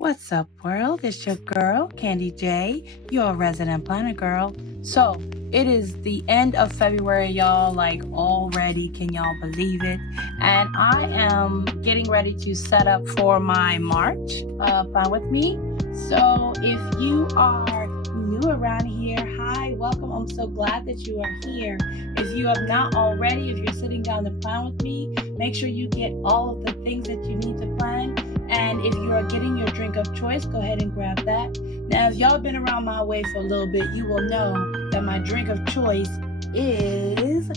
What's up, world? It's your girl, Candy J, your resident planner girl. So, it is the end of February, y'all, like already, can y'all believe it? And I am getting ready to set up for my March plan with me. So, if you are new around here, hi, welcome. I'm so glad that you are here. If you have not already, if you're sitting down to plan with me, make sure you get all of the things that you need to plan. And if you are getting your drink of choice, go ahead and grab that. Now, if y'all been around my way for a little bit, you will know that my drink of choice is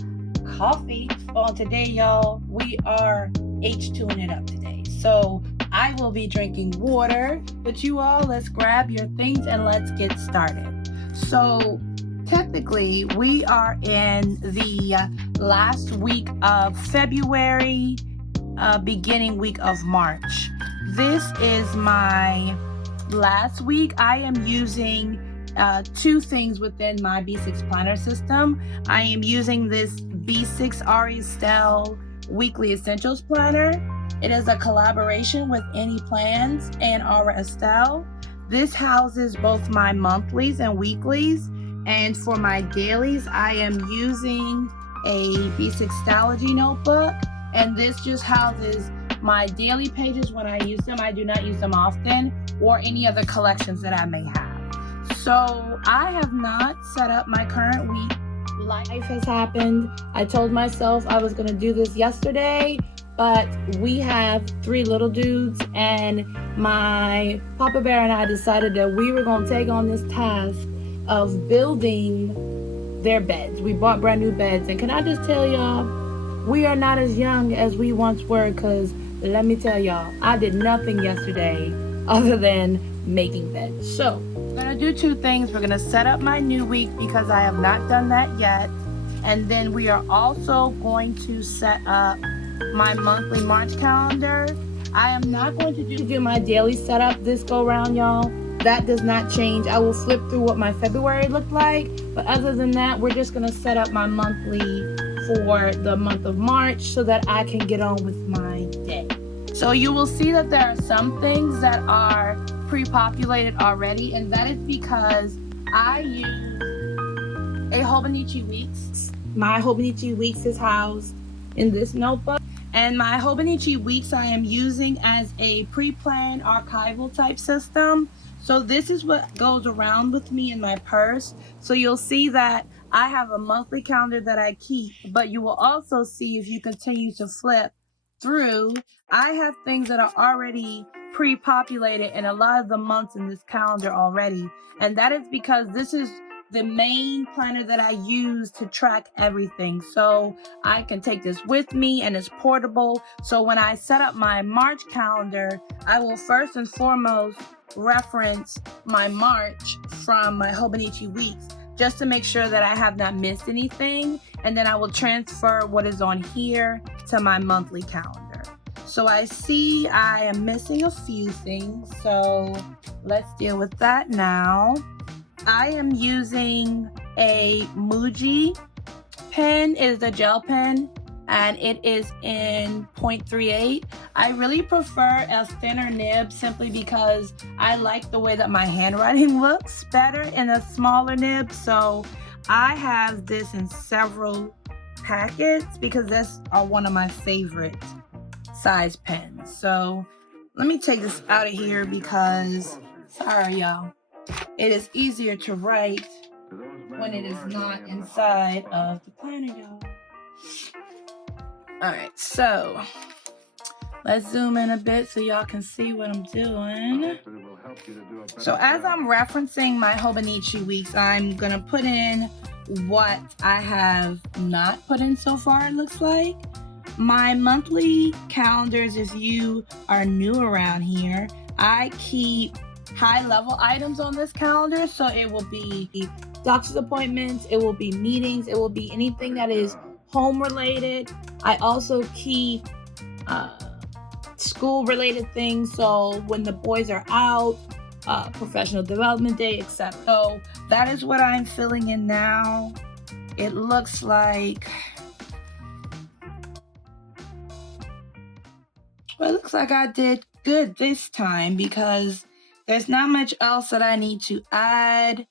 coffee. Well, today, y'all, we are H2ing it up today. So I will be drinking water, but you all, let's grab your things and let's get started. So technically, we are in the last week of February, beginning week of March. This is my last week. I am using two things within my B6 planner system. I am using this B6 Estelle Weekly Essentials Planner. It is a collaboration with Any Plans and Estelle. This houses both my monthlies and weeklies. And for my dailies, I am using a B6 Stalogy notebook. And this just houses my daily pages when I use them. I do not use them often, or any other collections that I may have. So I have not set up my current week. Life has happened. I told myself I was going to do this yesterday, but we have three little dudes, and my Papa Bear and I decided that we were going to take on this task of building their beds. We bought brand new beds, and can I just tell y'all, we are not as young as we once were, because let me tell y'all, I did nothing yesterday other than making beds. So we're gonna do two things. We're gonna set up my new week because I have not done that yet. And then we are also going to set up my monthly March calendar. I am not going to do my daily setup this go round, y'all. That does not change. I will flip through what my February looked like. But other than that, we're just gonna set up my monthly for the month of March so that I can get on with my day. So you will see that there are some things that are pre-populated already, and that is because I use a Hobonichi Weeks. My Hobonichi Weeks is housed in this notebook, and my Hobonichi Weeks I am using as a pre-planned archival type system. So this is what goes around with me in my purse. So you'll see that I have a monthly calendar that I keep, but you will also see, if you continue to flip through, I have things that are already pre-populated in a lot of the months in this calendar already. And that is because this is the main planner that I use to track everything. So I can take this with me, and it's portable. So when I set up my March calendar, I will first and foremost reference my March from my Hobonichi Weeks, just to make sure that I have not missed anything. And then I will transfer what is on here to my monthly calendar. So I see I am missing a few things. So let's deal with that now. I am using a Muji pen. It is a gel pen, and it is in 0.38. I really prefer a thinner nib simply because I like the way that my handwriting looks better in a smaller nib. So I have this in several packets because that's one of my favorite size pens. So let me take this out of here because, sorry y'all, it is easier to write when it is not inside of the planner, y'all. All right, so let's zoom in a bit so y'all can see what I'm doing. So as I'm referencing my Hobonichi Weeks, I'm gonna put in what I have not put in so far, it looks like. My monthly calendars, if you are new around here, I keep high-level items on this calendar. So it will be doctor's appointments, it will be meetings, it will be anything that is home-related. I also keep school-related things, so when the boys are out, professional development day, etc. So that is what I'm filling in now. It looks like, well, it looks like I did good this time because there's not much else that I need to add.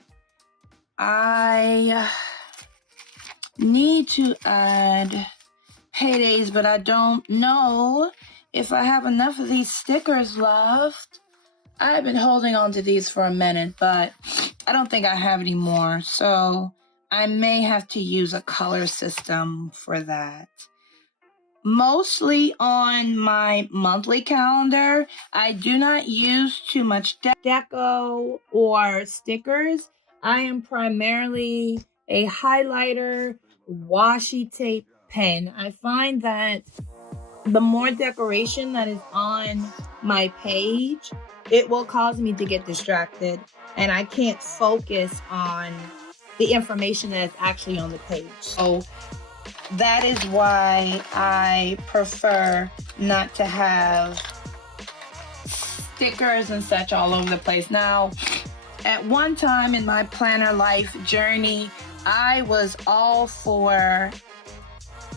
I need to add paydays, but I don't know if I have enough of these stickers left. I've been holding on to these for a minute, but I don't think I have any more. So I may have to use a color system for that. Mostly on my monthly calendar, I do not use too much deco or stickers. I am primarily a highlighter, washi tape pen. I find that the more decoration that is on my page, it will cause me to get distracted and I can't focus on the information that is actually on the page. So that is why I prefer not to have stickers and such all over the place. Now, at one time in my planner life journey, I was all for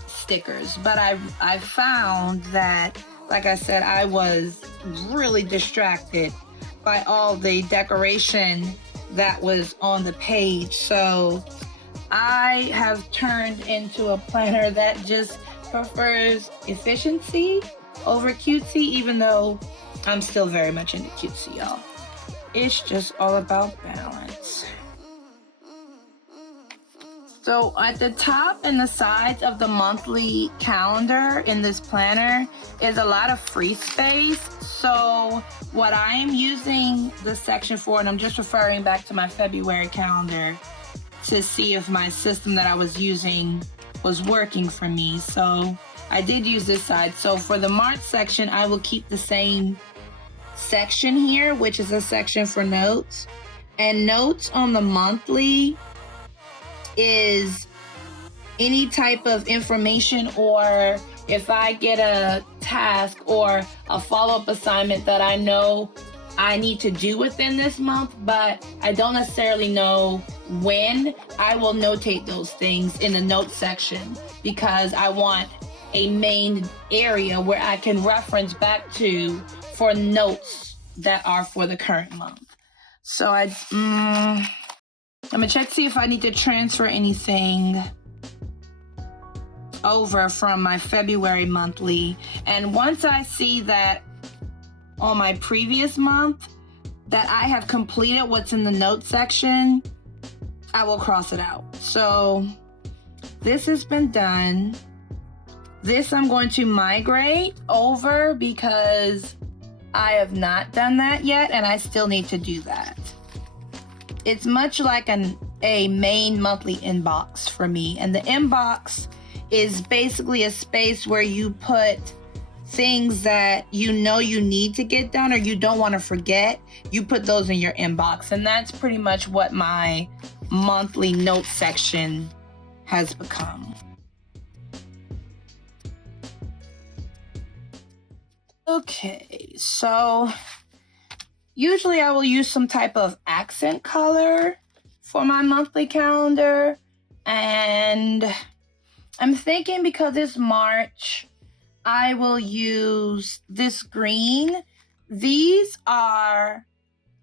stickers, but I found that, like I said, I was really distracted by all the decoration that was on the page. So I have turned into a planner that just prefers efficiency over cutesy, even though I'm still very much into cutesy, y'all. It's just all about balance. So at the top and the sides of the monthly calendar in this planner is a lot of free space. So what I am using this section for, and I'm just referring back to my February calendar to see if my system that I was using was working for me. So I did use this side. So for the March section, I will keep the same section here, which is a section for notes. And notes on the monthly is any type of information, or if I get a task or a follow-up assignment that I know I need to do within this month, but I don't necessarily know when, I will notate those things in the notes section because I want a main area where I can reference back to for notes that are for the current month. So I'm gonna check to see if I need to transfer anything over from my February monthly. And once I see that on my previous month that I have completed what's in the notes section, I will cross it out. So this has been done. This I'm going to migrate over because I have not done that yet and I still need to do that. It's much like a main monthly inbox for me. And the inbox is basically a space where you put things that you know you need to get done or you don't want to forget. You put those in your inbox. And that's pretty much what my monthly notes section has become. Okay, so usually I will use some type of accent color for my monthly calendar. And I'm thinking because it's March, I will use this green. These are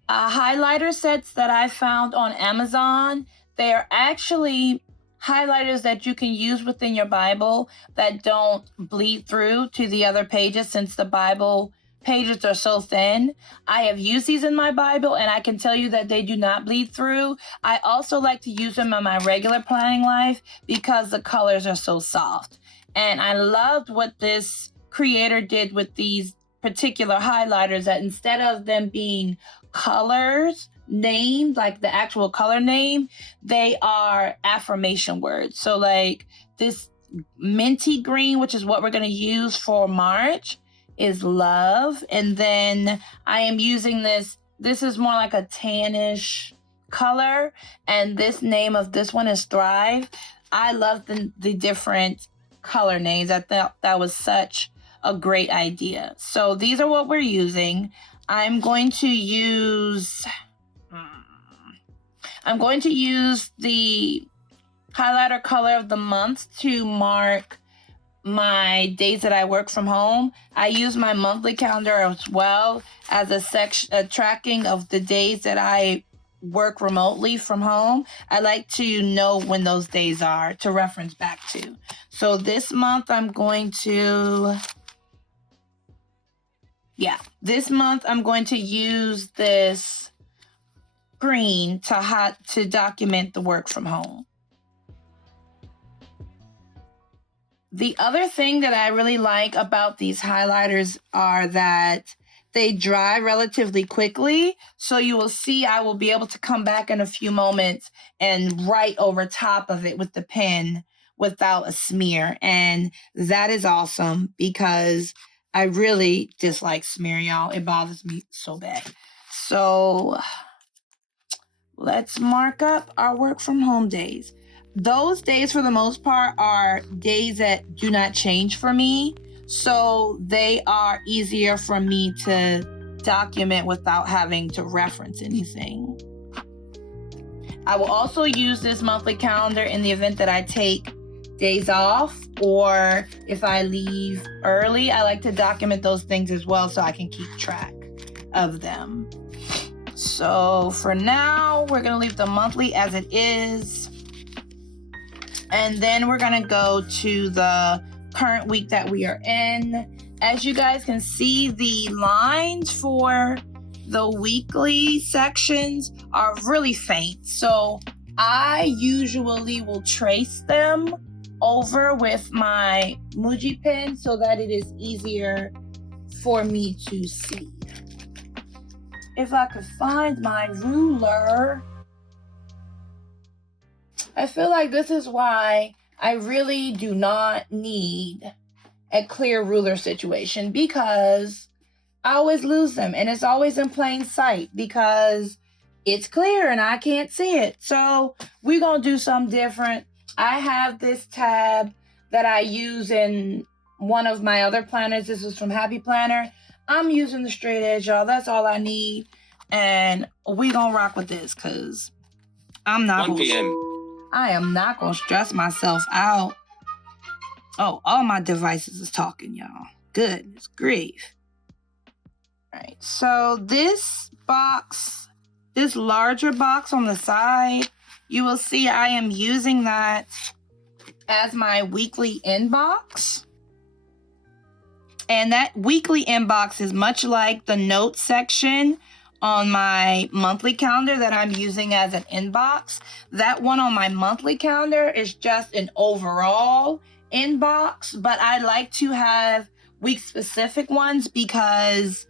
highlighter sets that I found on Amazon. They are actually highlighters that you can use within your Bible that don't bleed through to the other pages since the Bible pages are so thin. I have used these in my Bible and I can tell you that they do not bleed through. I also like to use them in my regular planning life because the colors are so soft. And I loved what this creator did with these particular highlighters, that instead of them being colors named, like the actual color name, they are affirmation words. So like this minty green, which is what we're going to use for March, is love. And then I am using this is more like a tannish color, and this name of this one is Thrive. I love the different color names. I thought that was such a great idea. So these are what we're using. I'm going to use the highlighter color of the month to mark my days that I work from home, I use my monthly calendar as well as a tracking of the days that I work remotely from home. I like to know when those days are to reference back to. So this month I'm going to use this screen to document the work from home. The other thing that I really like about these highlighters are that they dry relatively quickly. So you will see I will be able to come back in a few moments and write over top of it with the pen without a smear. And that is awesome because I really dislike smear, y'all. It bothers me so bad. So let's mark up our work from home days. Those days, for the most part, are days that do not change for me. So they are easier for me to document without having to reference anything. I will also use this monthly calendar in the event that I take days off, or if I leave early. I like to document those things as well so I can keep track of them. So for now, we're going to leave the monthly as it is. And then we're going to go to the current week that we are in. As you guys can see, the lines for the weekly sections are really faint. So I usually will trace them over with my Muji pen so that it is easier for me to see. If I could find my ruler. I feel like this is why I really do not need a clear ruler situation, because I always lose them and it's always in plain sight because it's clear and I can't see it. So we're going to do something different. I have this tab that I use in one of my other planners. This is from Happy Planner. I'm using the straight edge, y'all. That's all I need. And we going to rock with this because I'm not 1 p.m. I am not going to stress myself out. Oh, all my devices is talking, y'all. Goodness grief. All right, so this box, this larger box on the side, you will see I am using that as my weekly inbox. And that weekly inbox is much like the notes section on my monthly calendar that I'm using as an inbox. That one on my monthly calendar is just an overall inbox, but I like to have week-specific ones because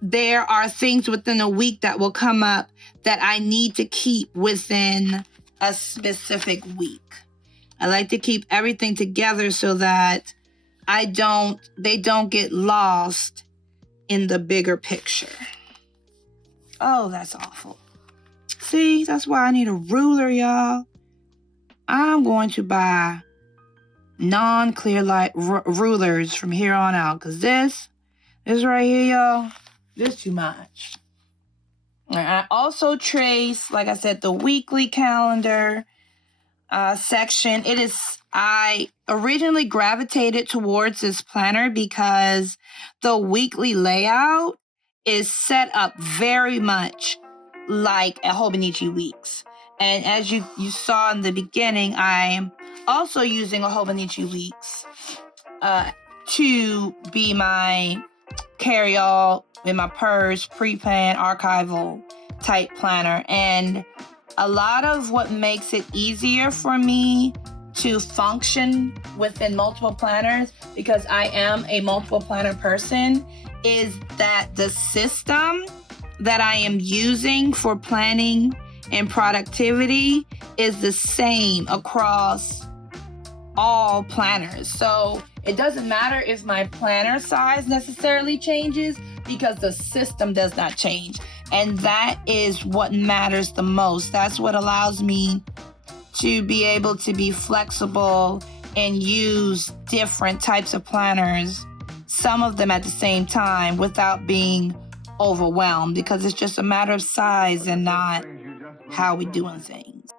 there are things within a week that will come up that I need to keep within a specific week. I like to keep everything together so that they don't get lost in the bigger picture. Oh, that's awful. See, that's why I need a ruler, y'all. I'm going to buy non-clear light rulers from here on out, because this right here, y'all, this too much. And I also trace, like I said, the weekly calendar section. I originally gravitated towards this planner because the weekly layout is set up very much like a Hobonichi Weeks. And as you saw in the beginning, I'm also using a Hobonichi Weeks to be my carry-all in my purse, pre-plan, archival type planner. And a lot of what makes it easier for me to function within multiple planners, because I am a multiple planner person, is that the system that I am using for planning and productivity is the same across all planners. So it doesn't matter if my planner size necessarily changes because the system does not change. And that is what matters the most. That's what allows me to be able to be flexible and use different types of planners, some of them at the same time, without being overwhelmed, because it's just a matter of size and not how we're doing things.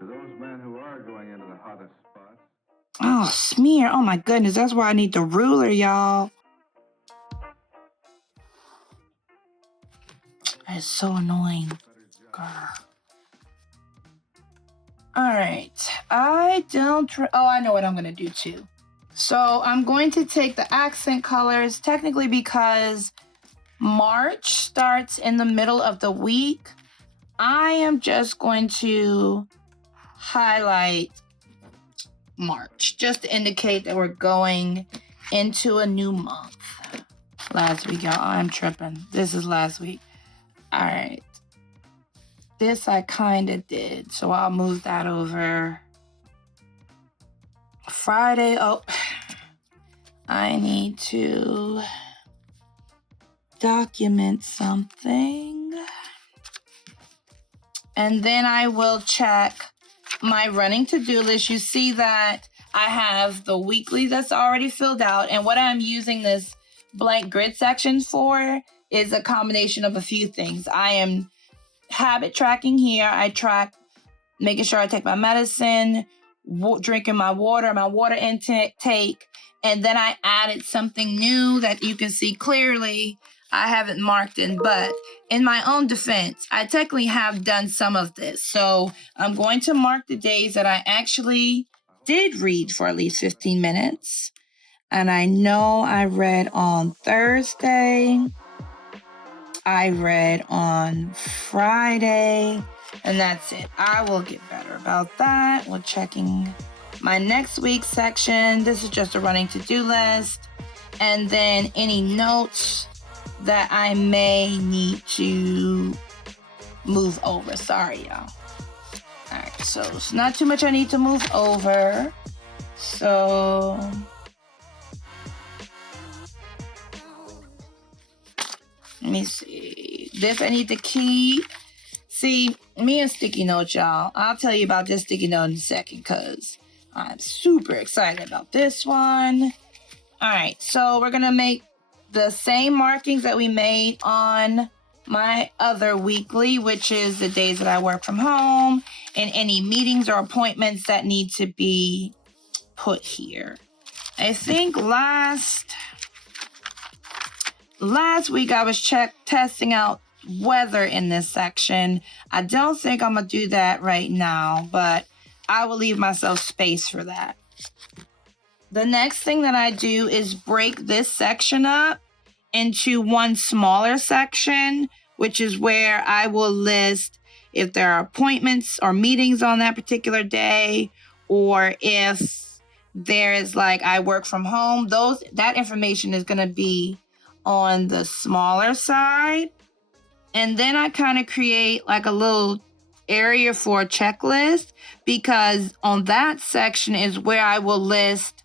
To those men who are going into the hottest spots, Oh, smear. Oh my goodness. That's why I need the ruler, y'all. It's so annoying. Girl. All right. I know what I'm going to do too. So I'm going to take the accent colors, technically because March starts in the middle of the week. I am just going to highlight March just to indicate that we're going into a new month. Last week, y'all, I'm tripping. This is last week. All right. This I kind of did, so I'll move that over. Friday, oh, I need to document something. And then I will check my running to-do list. You see that I have the weekly that's already filled out. And what I'm using this blank grid section for is a combination of a few things. I am habit tracking here. I track making sure I take my medicine, drinking my water intake. And then I added something new that you can see clearly. I haven't marked in, but in my own defense, I technically have done some of this. So I'm going to mark the days that I actually did read for at least 15 minutes. And I know I read on Thursday. I read on Friday. And that's it. I will get better about that. We're checking my next week's section. This is just a running to-do list. And then any notes that I may need to move over. Sorry, y'all. All right, so it's not too much I need to move over. So let me see. This I need to keep. See, me and sticky notes, y'all. I'll tell you about this sticky note in a second because I'm super excited about this one. All right, so we're going to make the same markings that we made on my other weekly, which is the days that I work from home and any meetings or appointments that need to be put here. I think last week I was testing out weather in this section. I don't think I'm gonna do that right now, but I will leave myself space for that. The next thing that I do is break this section up into one smaller section, which is where I will list if there are appointments or meetings on that particular day, or if there is like I work from home. That information is going to be on the smaller side. And then I kind of create like a little area for a checklist, because on that section is where I will list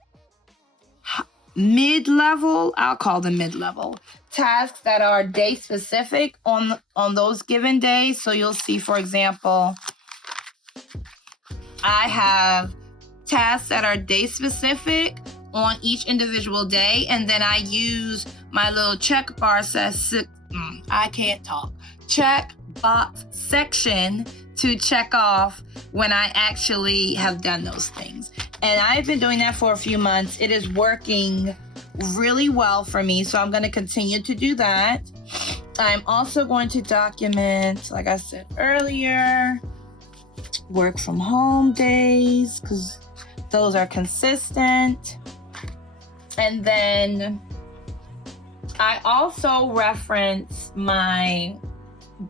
mid-level, I'll call them mid-level, tasks that are day specific on those given days. So you'll see, for example, I have tasks that are day specific on each individual day, and then I use my little check box section to check off when I actually have done those things. And I've been doing that for a few months. It is working really well for me, so I'm going to continue to do that. I'm also going to document, like I said earlier, work from home days, because those are consistent. And then I also reference my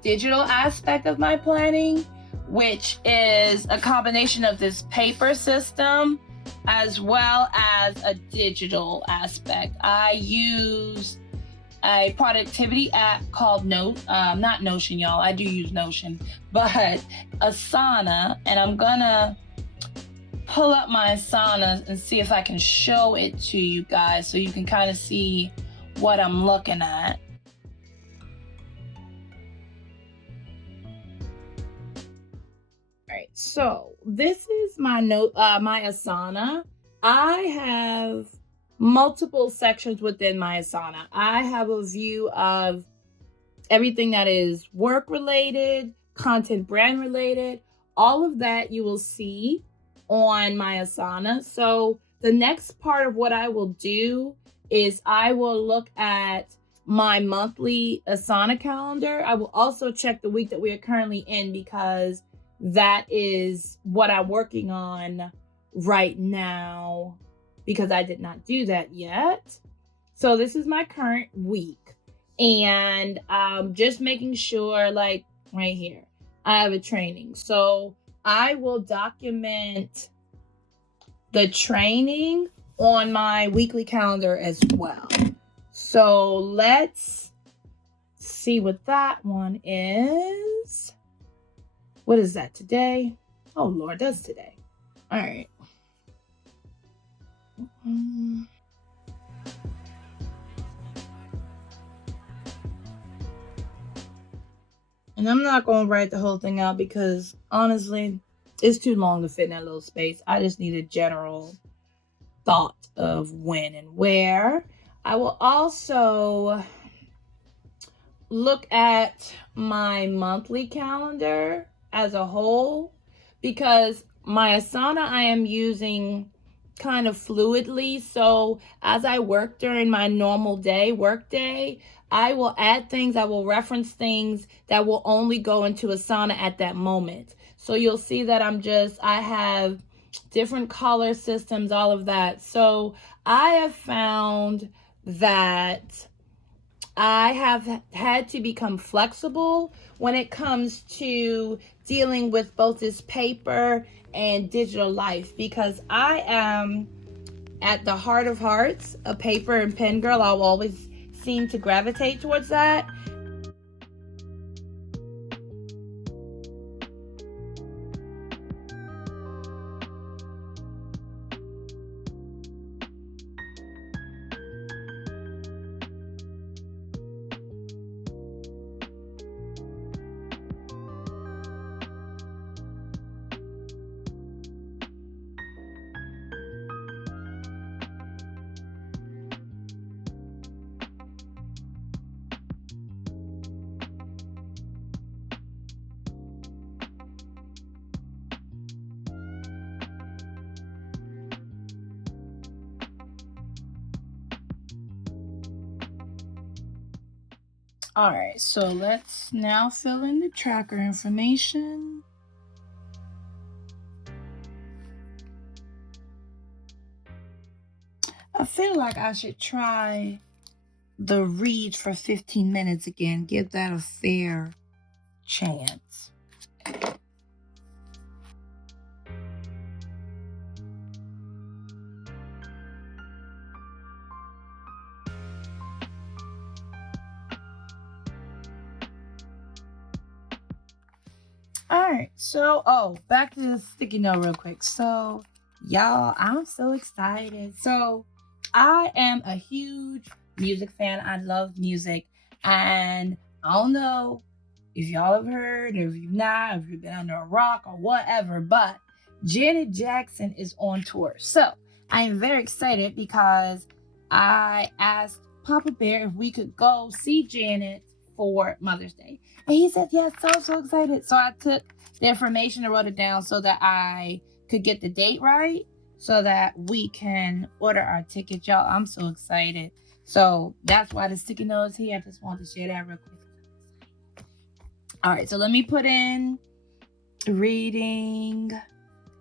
digital aspect of my planning, which is a combination of this paper system as well as a digital aspect. I use a productivity app called not Notion, y'all. I do use Notion, but Asana, and I'm gonna pull up my Asana and see if I can show it to you guys so you can kind of see what I'm looking at. All right, so this is my my Asana. I have multiple sections within my Asana. I have a view of everything that is work related, content brand related, all of that you will see on my Asana. So the next part of what I will do is I will look at my monthly Asana calendar. I will also check the week that we are currently in, because that is what I'm working on right now, because I did not do that yet. So this is my current week, and just making sure, like right here, I have a training. So I will document the training on my weekly calendar as well. So let's see what that one is. What is that today? Oh Lord, that's today. All right. And I'm not going to write the whole thing out because honestly, it's too long to fit in that little space. I just need a general thought of when and where. I will also look at my monthly calendar as a whole, because my Asana I am using kind of fluidly. So as I work during my normal work day, I will add things, I will reference things that will only go into Asana at that moment. So you'll see that I have different color systems, all of that. So I have found that I have had to become flexible when it comes to dealing with both this paper and digital life, because I am, at the heart of hearts, a paper and pen girl. I'll always seem to gravitate towards that. All right, so let's now fill in the tracker information. I feel like I should try the read for 15 minutes again, give that a fair chance. All right, so back to the sticky note real quick. So y'all, I'm so excited. So I am a huge music fan. I love music, and I don't know if y'all have heard, or if you've not, if you've been under a rock or whatever, but Janet Jackson is on tour. So I am very excited because I asked Papa Bear if we could go see Janet for Mother's Day. And he said, yes, so excited. So I took the information and wrote it down so that I could get the date right, so that we can order our tickets. Y'all, I'm so excited. So that's why the sticky note is here. I just wanted to share that real quick. All right, so let me put in reading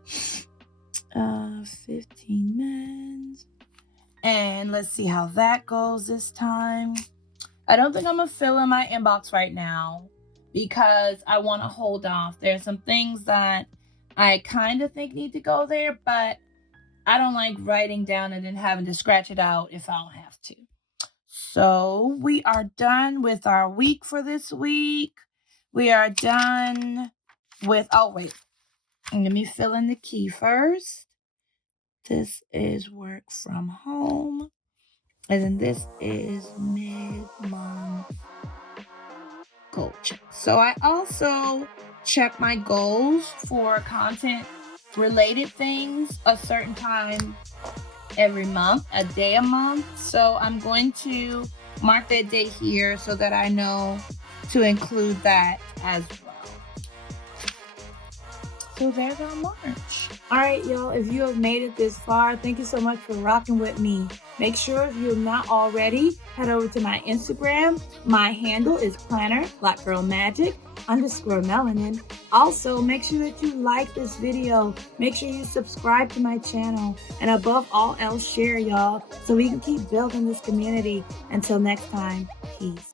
15 minutes. And let's see how that goes this time. I don't think I'm going to fill in my inbox right now because I want to hold off. There's some things that I kind of think need to go there, but I don't like writing down and then having to scratch it out if I don't have to. So we are done with our week for this week. We are done with, let me fill in the key first. This is work from home. And then this is mid-month goal check. So I also check my goals for content related things a certain time every month, a day a month. So I'm going to mark that date here so that I know to include that as well. So there's our March. All right, y'all, if you have made it this far, thank you so much for rocking with me. Make sure if you're not already, head over to my Instagram. My handle is planner, blackgirlmagic_melanin. Also, make sure that you like this video. Make sure you subscribe to my channel. And above all else, share, y'all, so we can keep building this community. Until next time, peace.